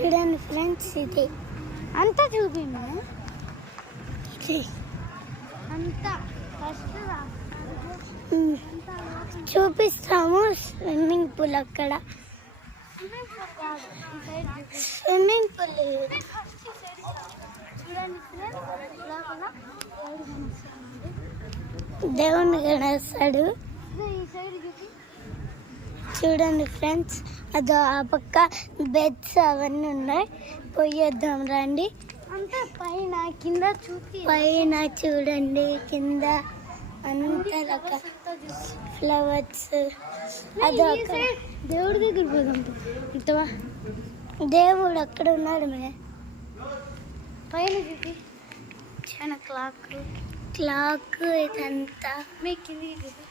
చూడండి ఫ్రెండ్స్, ఇది అంతా చూపించా, ఇది అంతా ఫస్ట్ చూపిస్తాము. స్విమ్మింగ్ పూల్ అక్కడ, స్విమ్మింగ్ పూల్ దేవుని గణేస్తాడు. చూడండి ఫ్రెండ్స్, అదో ఆ పక్క బెడ్స్ అవన్నీ ఉన్నాయి. పోయేద్దాం రండి. అంతా పైన కింద పైన చూడండి, కింద అంతా రకాల ఫ్లవర్స్. అదో అక్కడ దేవుడి దగ్గర పోదాం. దేవుడు అక్కడ ఉన్నాడు. పైన చూపి చాలా క్లాక్ ఇదంతా మీ కింద ఇదంతా